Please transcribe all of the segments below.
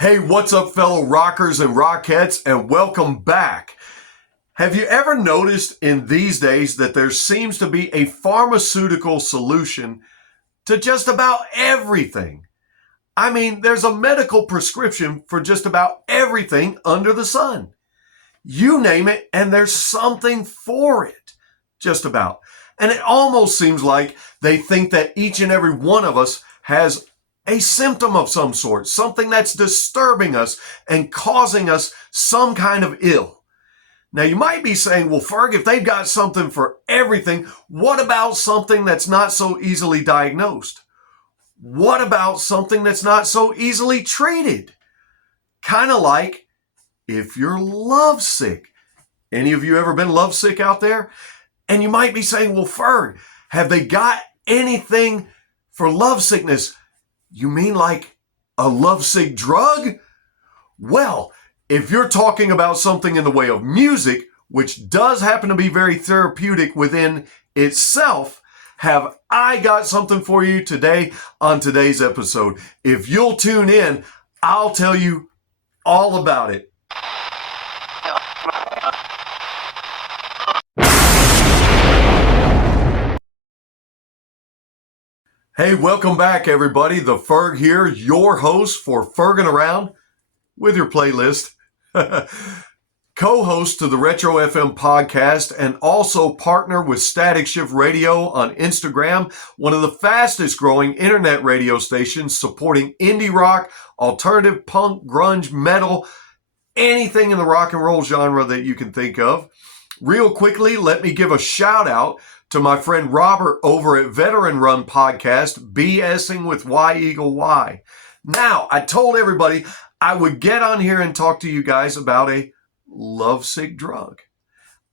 Hey, what's up, fellow rockers and rockettes, and welcome back. Have you ever noticed in these days that there seems to be a pharmaceutical solution to just about everything? I mean, there's a medical prescription for just about everything under the sun. You name it, and there's something for it, just about. And it almost seems like they think that each and every one of us has a symptom of some sort, something that's disturbing us and causing us some kind of ill. Now, you might be saying, well, Ferg, if they've got something for everything, what about something that's not so easily diagnosed? What about something that's not so easily treated? Kind of like if you're lovesick. Any of you ever been lovesick out there? And you might be saying, well, Ferg, have they got anything for lovesickness? You mean like a lovesick drug? Well, if you're talking about something in the way of music, which does happen to be very therapeutic within itself, have I got something for you today on today's episode. If you'll tune in, I'll tell you all about it. Hey, welcome back, everybody. The Ferg here, your host for Fergin' Around with your playlist. Co-host to the Retro FM podcast and also partner with Static Shift Radio on Instagram, one of the fastest growing internet radio stations supporting indie rock, alternative punk, grunge, metal, anything in the rock and roll genre that you can think of. Real quickly, let me give a shout out to my friend Robert over at Veteran Run Podcast, BSing with Y Eagle Y. Now, I told everybody I would get on here and talk to you guys about a lovesick drug.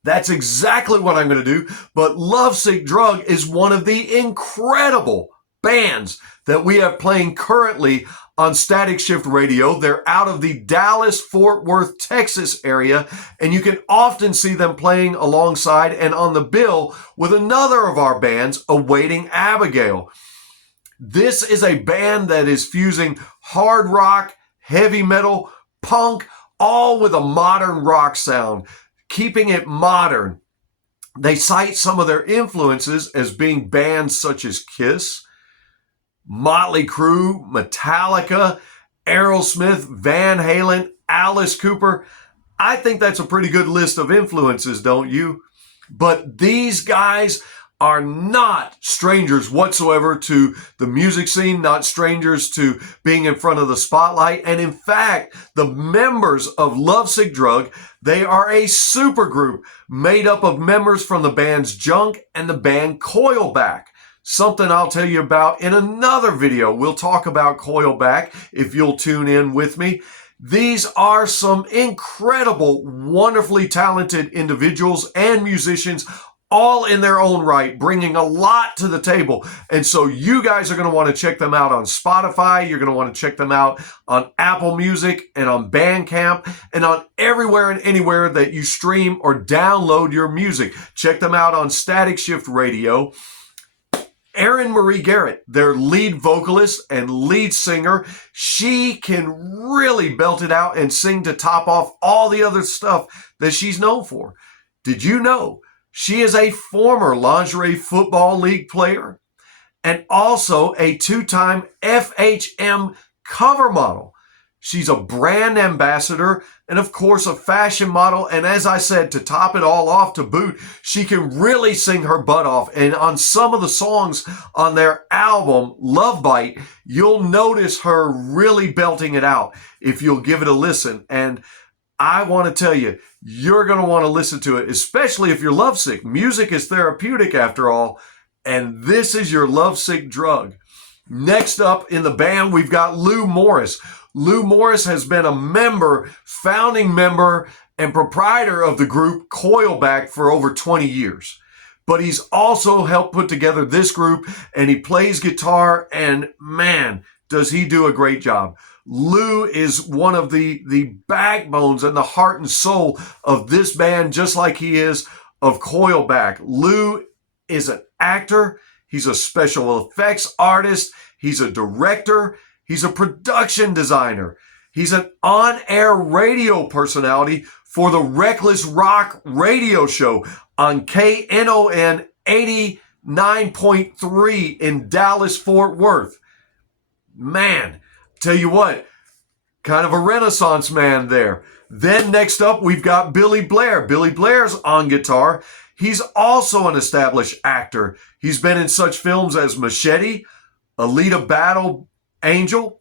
That's exactly what I'm going to do, but Lovesick Drug is one of the incredible bands that we have playing currently on Static Shift Radio. They're out of the Dallas-Fort Worth, Texas area, and you can often see them playing alongside and on the bill with another of our bands, Awaiting Abigail. This is a band that is fusing hard rock, heavy metal, punk, all with a modern rock sound, keeping it modern. They cite some of their influences as being bands such as Kiss, Motley Crue, Metallica, Aerosmith, Van Halen, Alice Cooper. I think that's a pretty good list of influences, don't you? But these guys are not strangers whatsoever to the music scene, not strangers to being in front of the spotlight. And in fact, the members of Lovesick Drug, they are a super group made up of members from the bands Junk and the band Coilback. Something I'll tell you about in another video. We'll talk about Coilback if you'll tune in with me. These are some incredible, wonderfully talented individuals and musicians, all in their own right, bringing a lot to the table. And so you guys are going to want to check them out on Spotify. You're going to want to check them out on Apple Music and on Bandcamp and on everywhere and anywhere that you stream or download your music. Check them out on Static Shift Radio. Erin Marie Garrett, their lead vocalist and lead singer, she can really belt it out and sing to top off all the other stuff that she's known for. Did you know she is a former Lingerie Football League player and also a two-time FHM cover model? She's a brand ambassador and, of course, a fashion model. And as I said, to top it all off to boot, she can really sing her butt off. And on some of the songs on their album, Love Bite, you'll notice her really belting it out if you'll give it a listen. And I want to tell you, you're going to want to listen to it, especially if you're lovesick. Music is therapeutic after all, and this is your lovesick drug. Next up in the band, we've got Lou Morris. Lou Morris has been a member, founding member, and proprietor of the group Coilback for over 20 years. But he's also helped put together this group, and he plays guitar, and man, does he do a great job. Lou is one of the backbones and the heart and soul of this band, just like he is of Coilback. Lou is an actor. He's a special effects artist. He's a director. He's a production designer. He's an on-air radio personality for the Reckless Rock radio show on KNON 89.3 in Dallas, Fort Worth. Man, tell you what, kind of a renaissance man there. Then next up, we've got Billy Blair. Billy Blair's on guitar. He's also an established actor. He's been in such films as Machete, Alita Battle Angel,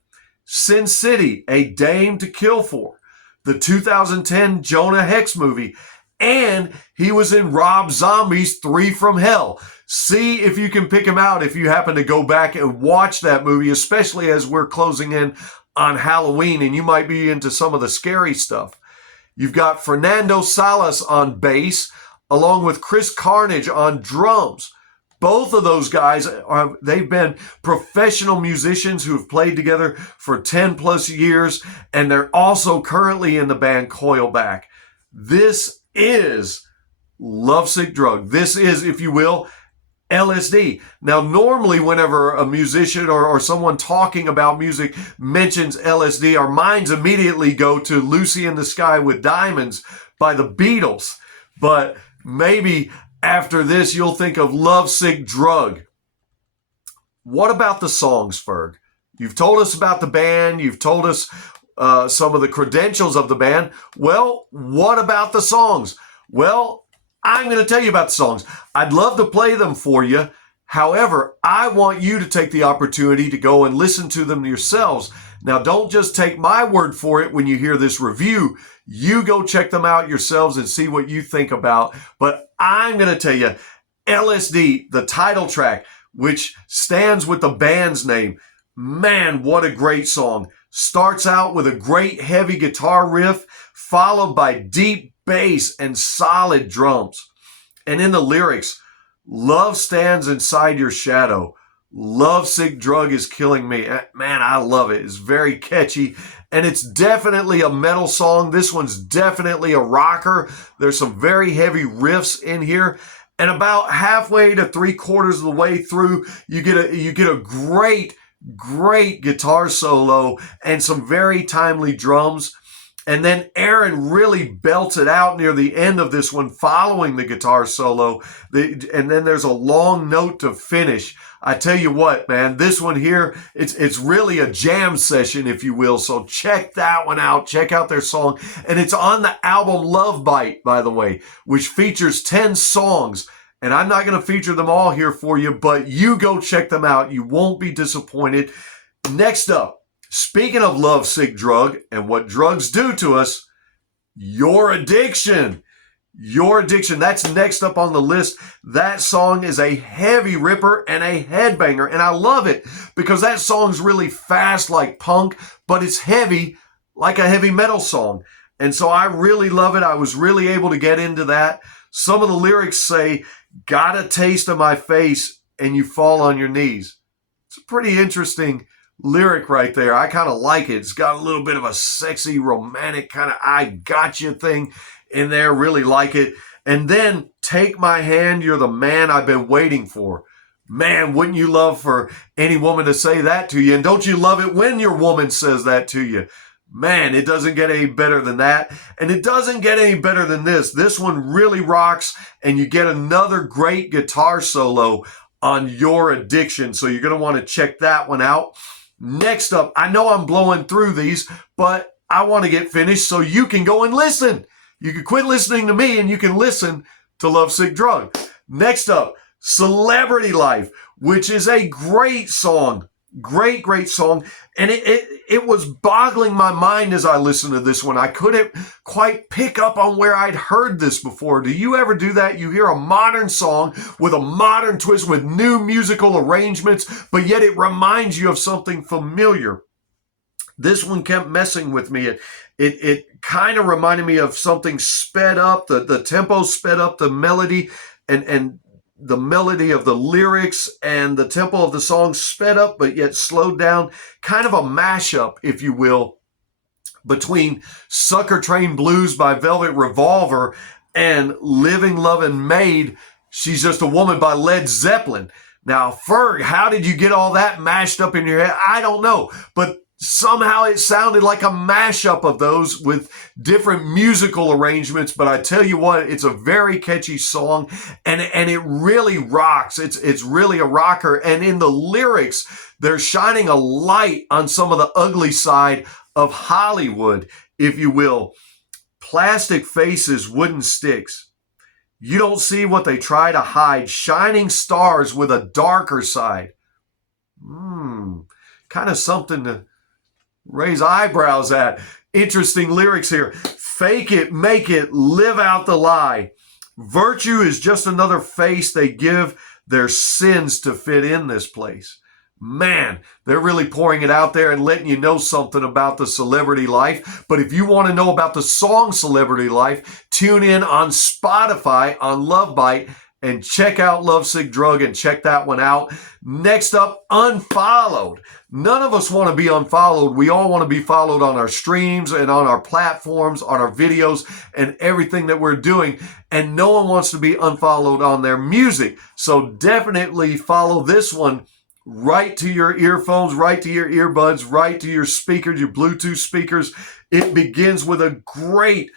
Sin City, A Dame to Kill For, the 2010 Jonah Hex movie, and he was in Rob Zombie's 3 from Hell. See if you can pick him out if you happen to go back and watch that movie, especially as we're closing in on Halloween and you might be into some of the scary stuff. You've got Fernando Salas on bass, along with Chris Carnage on drums. Both of those guys, they've been professional musicians who have played together for 10 plus years, and they're also currently in the band Coilback. This is Lovesick Drug. This is, if you will, LSD. Now, normally whenever a musician or someone talking about music mentions LSD, our minds immediately go to Lucy in the Sky with Diamonds by the Beatles. But maybe after this, you'll think of Lovesick Drug. What about the songs, Ferg? You've told us about the band. You've told us some of the credentials of the band. Well, what about the songs? Well, I'm going to tell you about the songs. I'd love to play them for you. However, I want you to take the opportunity to go and listen to them yourselves. Now, don't just take my word for it when you hear this review. You go check them out yourselves and see what you think about. But I'm going to tell you, LSD, the title track, which stands with the band's name. Man, what a great song. Starts out with a great heavy guitar riff, followed by deep bass and solid drums. And in the lyrics, love stands inside your shadow. Lovesick Drug is killing me. Man, I love it. It's very catchy. And it's definitely a metal song. This one's definitely a rocker. There's some very heavy riffs in here. And about halfway to 3/4 of the way through, you get a great guitar solo and some very timely drums. And then Aaron really belts it out near the end of this one following the guitar solo. And then there's a long note to finish. I tell you what, man, this one here, it's really a jam session, if you will. So check that one out. Check out their song. And it's on the album Love Bite, by the way, which features 10 songs. And I'm not going to feature them all here for you, but you go check them out. You won't be disappointed. Next up, speaking of Lovesick Drug and what drugs do to us, Your Addiction. Your Addiction. That's next up on the list. That song is a heavy ripper and a headbanger. And I love it because that song's really fast like punk, but it's heavy like a heavy metal song. And so I really love it. I was really able to get into that. Some of the lyrics say, got a taste of my face and you fall on your knees. It's a pretty interesting lyric right there. I kind of like it. It's got a little bit of a sexy, romantic kind of I got you thing in there. Really like it. And then Take My Hand, You're the Man I've Been Waiting For. Man, wouldn't you love for any woman to say that to you? And don't you love it when your woman says that to you? Man, it doesn't get any better than that. And it doesn't get any better than this. This one really rocks, and you get another great guitar solo on Your Addiction. So you're going to want to check that one out. Next up, I know I'm blowing through these, but I want to get finished so you can go and listen. You can quit listening to me and you can listen to Lovesick Drug. Next up, Celebrity Life, which is a great song. Great song. And it was boggling my mind as I listened to this one. I couldn't quite pick up on where I'd heard this before. Do you ever do that? You hear a modern song with a modern twist with new musical arrangements, but yet it reminds you of something familiar. This one kept messing with me. It kind of reminded me of something sped up, the tempo sped up, the melody and the melody of the lyrics and the tempo of the song sped up, but yet slowed down. Kind of a mashup, if you will, between Sucker Train Blues by Velvet Revolver and Living, Lovin' Maid, She's Just a Woman by Led Zeppelin. Now, Ferg, how did you get all that mashed up in your head? I don't know. But somehow it sounded like a mashup of those with different musical arrangements. But I tell you what, it's a very catchy song, and it really rocks. It's really a rocker. And in the lyrics, they're shining a light on some of the ugly side of Hollywood, if you will. Plastic faces, wooden sticks. You don't see what they try to hide. Shining stars with a darker side. Kind of something to raise eyebrows at. Interesting lyrics here. Fake it, make it, live out the lie. Virtue is just another face they give their sins to fit in this place. Man, they're really pouring it out there and letting you know something about the celebrity life. But if you want to know about the song Celebrity Life, tune in on Spotify on Love Bite and check out Lovesick Drug and check that one out. Next up, Unfollowed. None of us want to be unfollowed. We all want to be followed on our streams and on our platforms, on our videos and everything that we're doing. And no one wants to be unfollowed on their music. So definitely follow this one right to your earphones, right to your earbuds, right to your speakers, your Bluetooth speakers. It begins with a great,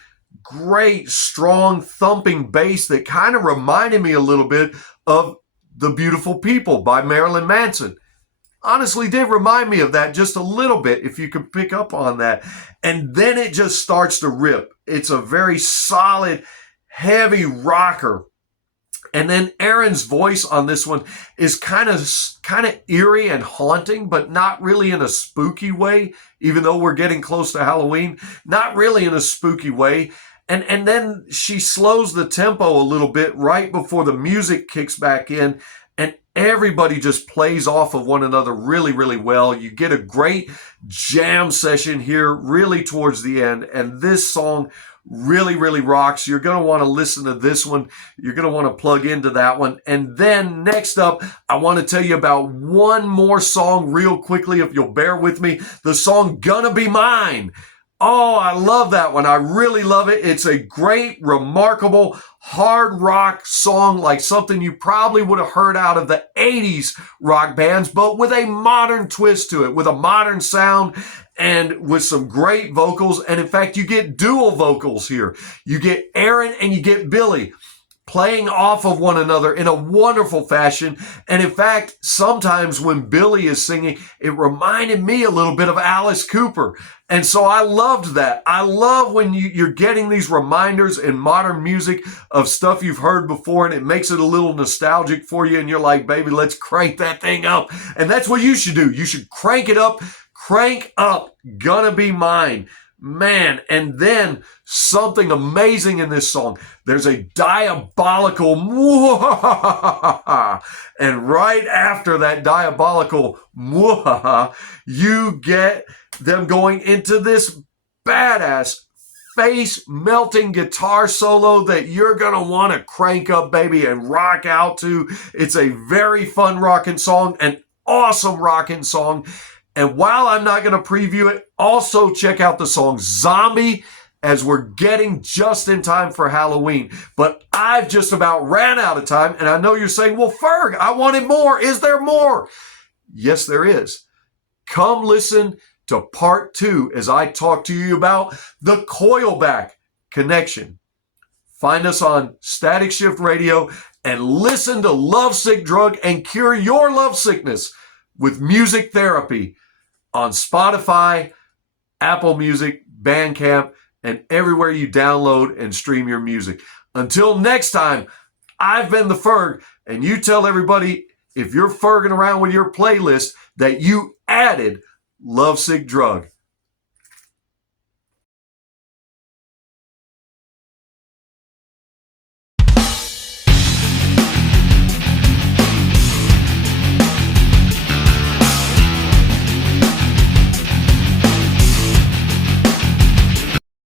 strong thumping bass that kind of reminded me a little bit of The Beautiful People by Marilyn Manson. Honestly did remind me of that just a little bit, if you could pick up on that. And then it just starts to rip. It's a very solid, heavy rocker. And then Aaron's voice on this one is kind of eerie and haunting, but not really in a spooky way, even though we're getting close to Halloween. Not really in a spooky way. And then she slows the tempo a little bit right before the music kicks back in, and everybody just plays off of one another really, really well. You get a great jam session here really towards the end, and this song really, really rocks. You're going to want to listen to this one. You're going to want to plug into that one. And then next up, I want to tell you about one more song real quickly, if you'll bear with me. The song Gonna Be Mine. Oh, I love that one. I really love it. It's a great, remarkable, hard rock song, like something you probably would have heard out of the 80s rock bands, but with a modern twist to it, with a modern sound and with some great vocals. And in fact, you get dual vocals here. You get Aaron and you get Billy playing off of one another in a wonderful fashion. And in fact, sometimes when Billy is singing, it reminded me a little bit of Alice Cooper. And so I loved that. I love when you're getting these reminders in modern music of stuff you've heard before, and it makes it a little nostalgic for you. And you're like, baby, let's crank that thing up. And that's what you should do. You should crank it up. Crank up. Gonna Be Mine. Man, and then something amazing in this song. There's a diabolical mwah, and right after that diabolical mwah, you get them going into this badass face-melting guitar solo that you're going to want to crank up, baby, and rock out to. It's a very fun rocking song, an awesome rocking song. And while I'm not going to preview it, also check out the song Zombie, as we're getting just in time for Halloween. But I've just about ran out of time, and I know you're saying, well, Ferg, I wanted more. Is there more? Yes, there is. Come listen to part 2 as I talk to you about the Coilback Connection. Find us on Static Shift Radio and listen to Lovesick Drug and cure your love sickness with music therapy on Spotify, Apple Music, Bandcamp, and everywhere you download and stream your music. Until next time, I've been the Ferg, and you tell everybody, if you're ferging around with your playlist, that you added Lovesick Drug.